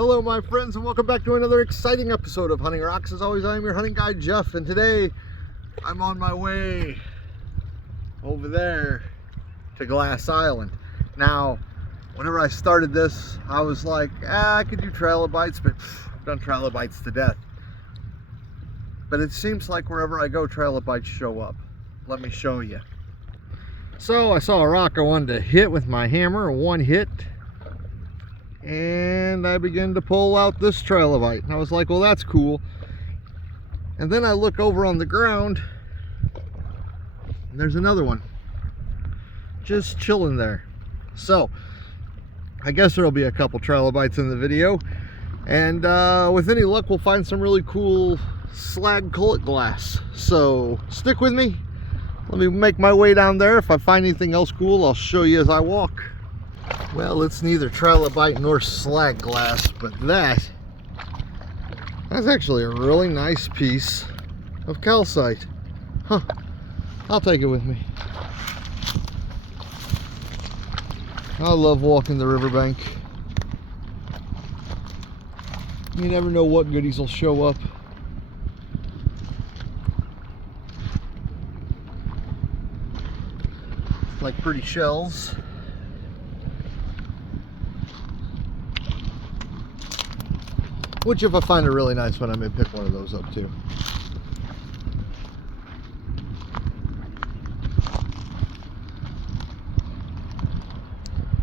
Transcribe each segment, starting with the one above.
Hello my friends, and welcome back to another exciting episode of Hunting Rocks. As always, I am your hunting guide Jeff, and today I'm on my way over there to Glass Island. Now, whenever I started this, I was like, I could do trilobites, but I've done trilobites to death. But it seems like wherever I go, trilobites show up. Let me show you. So I saw a rock I wanted to hit with my hammer, one hit. And I began to pull out this trilobite, and I was like, well, that's cool. And then I look over on the ground and there's another one just chilling there. So I guess there'll be a couple trilobites in the video, and with any luck we'll find some really cool slag cullet glass. So stick with me, let me make my way down there. If I find anything else cool, I'll show you as I walk. Well, it's neither trilobite nor slag glass, but that's actually a really nice piece of calcite. Huh. I'll take it with me. I love walking the riverbank. You never know what goodies will show up. Like pretty shells. Which, if I find a really nice one, I may pick one of those up too.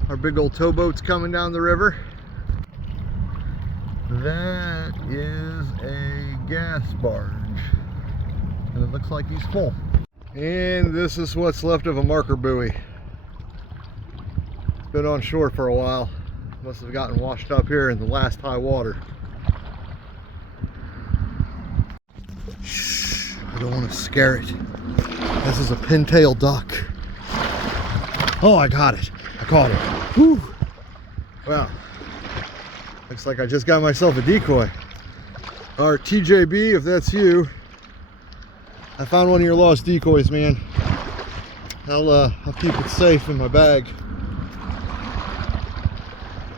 Our big old towboat's coming down the river. That is a gas barge, and it looks like he's full. And this is what's left of a marker buoy. Been on shore for a while. Must have gotten washed up here in the last high water. I don't want to scare it. This is a pintail duck. Oh, I got it. I caught it. Whew. Well, looks like I just got myself a decoy. Or TJB, if that's you. I found one of your lost decoys, man. I'll keep it safe in my bag.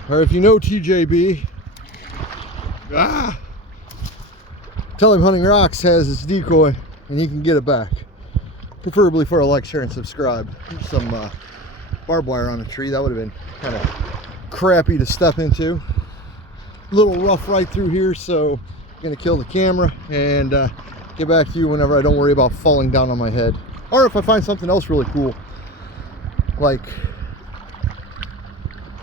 Or if you know TJB, tell him Hunting Rocks has his decoy and he can get it back. Preferably for a like, share, and subscribe. There's some barbed wire on a tree. That would have been kind of crappy to step into. A little rough right through here, so I'm gonna kill the camera and get back to you whenever I don't worry about falling down on my head. Or if I find something else really cool, like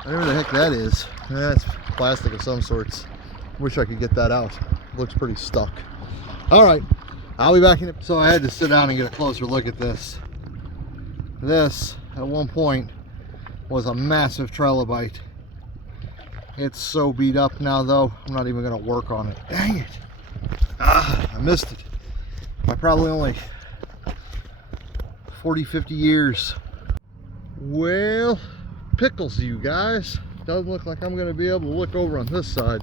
whatever the heck that is. That's plastic of some sorts. Wish I could get that out. Looks pretty stuck. All right, I'll be back in it. So I had to sit down and get a closer look at this. This at one point was a massive trilobite. It's so beat up now though, I'm not even gonna work on it. Dang it. I missed it by probably only 40-50 years. Well, pickles, you guys. Doesn't look like I'm gonna be able to look over on this side.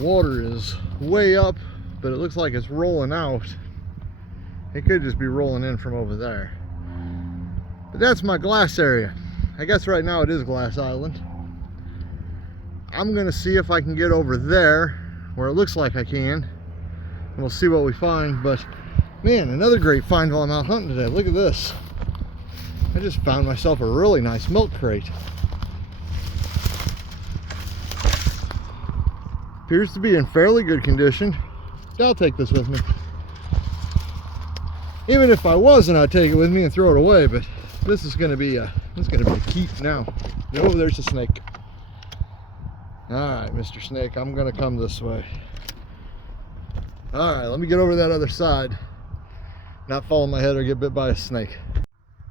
Water is way up, but it looks like it's rolling out. It could just be rolling in from over there. But that's my glass area. I guess right now it is Glass Island. I'm gonna see if I can get over there where it looks like I can, and we'll see what we find. But man, another great find while I'm out hunting today. Look at this. I just found myself a really nice milk crate. Appears to be in fairly good condition. I'll take this with me. Even if I wasn't, I'd take it with me and throw it away. But this is going to be a keep now. Oh, there's a snake. All right, Mr. Snake, I'm going to come this way. All right, let me get over that other side. Not fall on my head or get bit by a snake.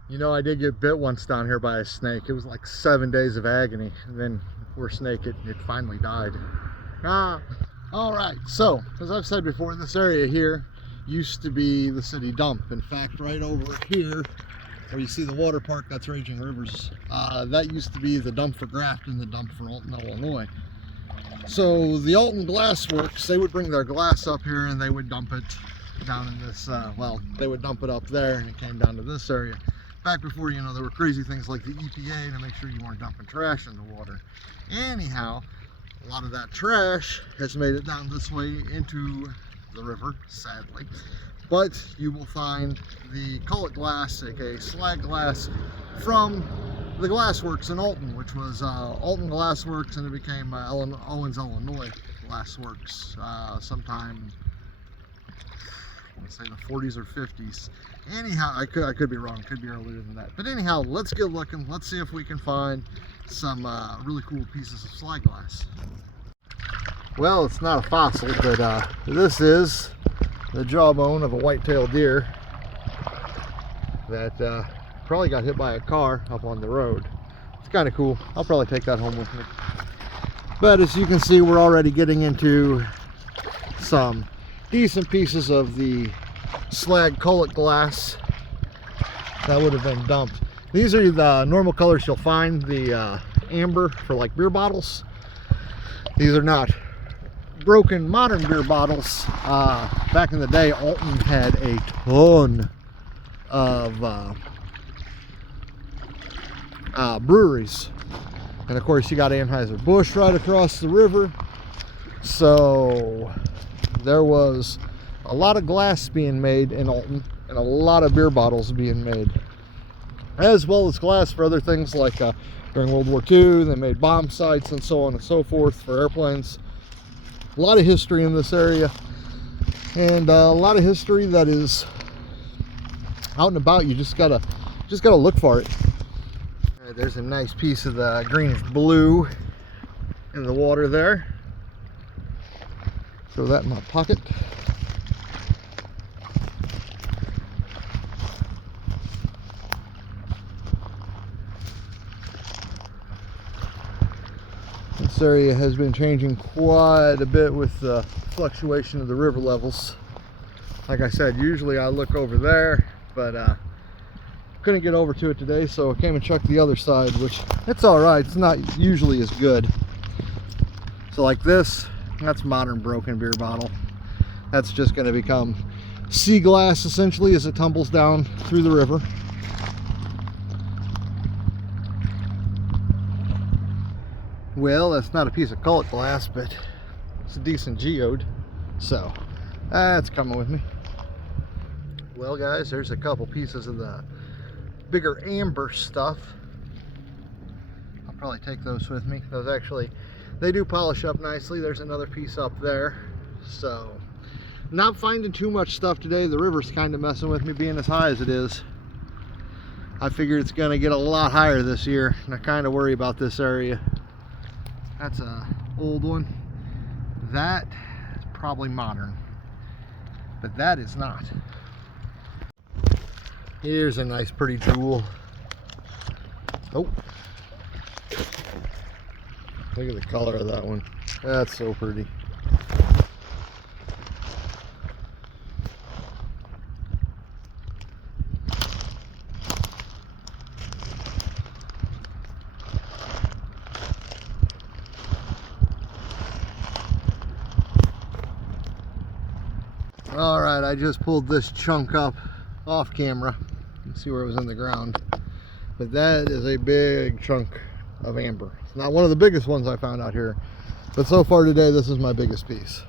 You know, I did get bit once down here by a snake. It was like 7 days of agony, and then poor snake, it finally died. All right, so as I've said before, this area here used to be the city dump. In fact, right over here where you see the water park, that's Raging Rivers, that used to be the dump for Grafton, the dump for Alton, Illinois. So the Alton Glass Works, they would bring their glass up here and they would dump it down in this, well, they would dump it up there and it came down to this area. Back before, you know, there were crazy things like the EPA to make sure you weren't dumping trash in the water. Anyhow, A lot of that trash has made it down this way into the river, sadly. But you will find the cullet glass, aka slag glass, from the glassworks in Alton, which was Alton Glassworks, and it became Owens, Illinois Glassworks sometime, I want to say the 40s or 50s. Anyhow, I could be wrong, could be earlier than that. But anyhow, let's get looking. Let's see if we can find some really cool pieces of slag glass. Well, it's not a fossil, but this is the jawbone of a white-tailed deer that probably got hit by a car up on the road. It's kind of cool. I'll probably take that home with me. But as you can see, we're already getting into some decent pieces of the slag cullet glass that would have been dumped. These are the normal colors you'll find, the amber for like beer bottles. These are not broken modern beer bottles. Back in the day, Alton had a ton of breweries, and of course you got Anheuser-Busch right across the river, so there was a lot of glass being made in Alton and a lot of beer bottles being made, as well as glass for other things like during World War II they made bomb sites and so on and so forth for airplanes. A lot of history in this area, and a lot of history that is out and about. You just gotta look for it. All right, there's a nice piece of the greenish blue in the water there. Throw that in my pocket. This area has been changing quite a bit with the fluctuation of the river levels. Like I said, usually I look over there, but couldn't get over to it today, so I came and checked the other side, which it's all right. It's not usually as good. So like this, that's modern broken beer bottle. That's just going to become sea glass essentially as it tumbles down through the river. Well, that's not a piece of cullet glass, but it's a decent geode, so that's coming with me. Well guys, there's a couple pieces of the bigger amber stuff. I'll probably take those with me. Those actually, they do polish up nicely. There's another piece up there. So not finding too much stuff today. The river's kind of messing with me being as high as it is. I figured it's going to get a lot higher this year, and I kind of worry about this area. That's a old one. That is probably modern, but that is not. Here's a nice pretty jewel. Oh, look at the color of that one. That's so pretty. All right, I just pulled this chunk up off camera. You can see where it was in the ground, but that is a big chunk of amber. It's not one of the biggest ones I found out here, but so far today this is my biggest piece.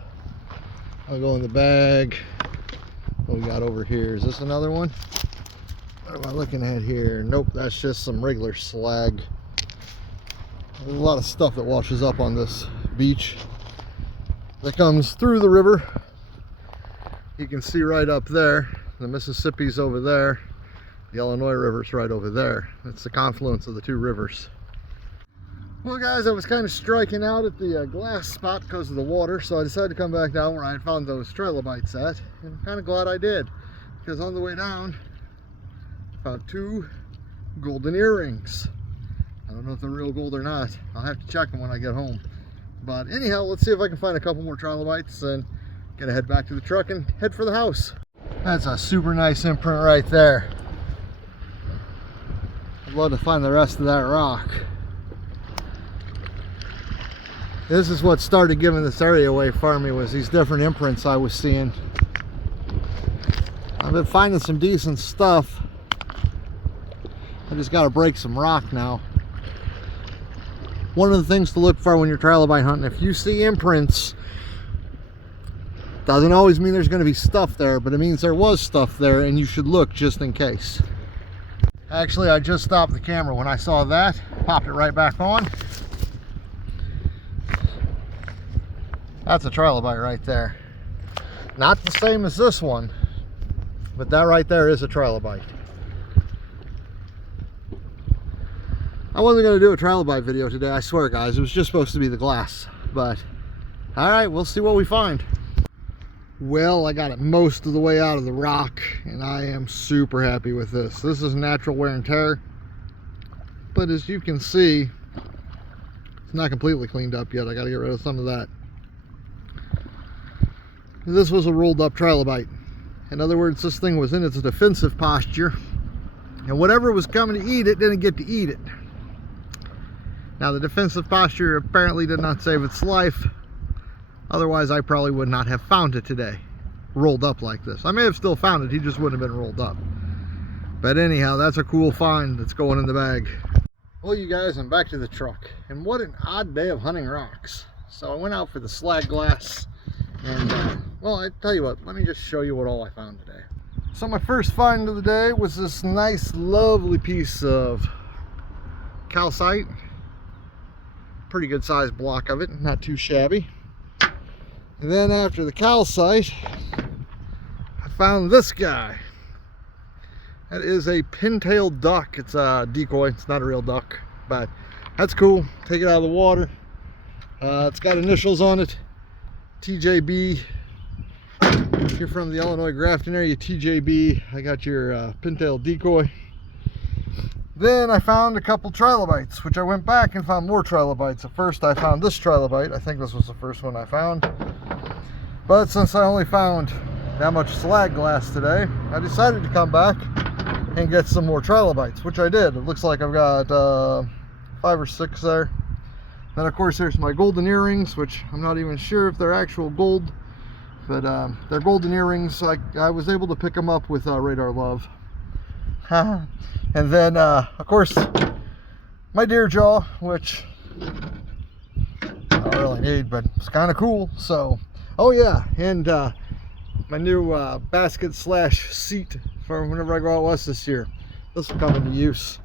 I'll go in the bag. What we got over here? Is this another one? What am I looking at here? Nope, that's just some regular slag. There's a lot of stuff that washes up on this beach that comes through the river. You can see right up there, the Mississippi's over there, the Illinois River's right over there. It's the confluence of the two rivers. Well guys, I was kind of striking out at the glass spot because of the water, so I decided to come back down where I had found those Trilobites at, and I'm kind of glad I did, because on the way down I found two golden earrings. I don't know if they're real gold or not. I'll have to check them when I get home. But anyhow, let's see if I can find a couple more Trilobites and gonna head back to the truck and head for the house. That's a super nice imprint right there. I'd love to find the rest of that rock. This is what started giving this area away for me, was these different imprints I was seeing. I've been finding some decent stuff. I just gotta break some rock now. One of the things to look for when you're trilobite hunting, if you see imprints, doesn't always mean there's going to be stuff there, but it means there was stuff there, and you should look just in case. Actually, I just stopped the camera when I saw that, popped it right back on. That's a trilobite right there. Not the same as this one, but that right there is a trilobite. I wasn't going to do a trilobite video today, I swear guys. It was just supposed to be the glass, but all right, we'll see what we find. Well, I got it most of the way out of the rock, and I am super happy with this. This is natural wear and tear, but as you can see, it's not completely cleaned up yet. I got to get rid of some of that. This was a rolled up trilobite. In other words, this thing was in its defensive posture, and whatever was coming to eat it didn't get to eat it. Now, the defensive posture apparently did not save its life. Otherwise, I probably would not have found it today, rolled up like this. I may have still found it, he just wouldn't have been rolled up. But anyhow, that's a cool find that's going in the bag. Well, you guys, I'm back to the truck. And what an odd day of hunting rocks. So I went out for the slag glass. And, well, I tell you what, let me just show you what all I found today. So my first find of the day was this nice, lovely piece of calcite. Pretty good sized block of it, not too shabby. And then after the calcite, I found this guy. That is a pin-tailed duck. It's a decoy, it's not a real duck, but that's cool. Take it out of the water. It's got initials on it, TJB. If you're from the Illinois Grafton area, TJB. I got your pin-tailed decoy. Then I found a couple trilobites, which I went back and found more trilobites. At first I found this trilobite. I think this was the first one I found. But since I only found that much slag glass today, I decided to come back and get some more trilobites, which I did. It looks like I've got 5 or 6 there. Then of course there's my golden earrings, which I'm not even sure if they're actual gold, but they're golden earrings. I was able to pick them up with Radar Love. And then of course my deer jaw, which I don't really need, but it's kind of cool. So oh yeah, and my new basket slash seat for whenever I go out west this year. This will come into use.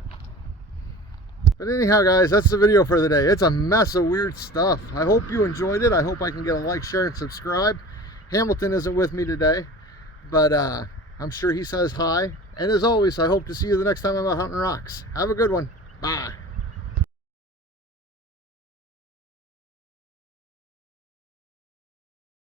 But anyhow guys, that's the video for the day. It's a mess of weird stuff. I hope you enjoyed it. I hope I can get a like, share, and subscribe. Hamilton isn't with me today, but I'm sure he says hi. And as always, I hope to see you the next time I'm out hunting rocks. Have a good one. Bye.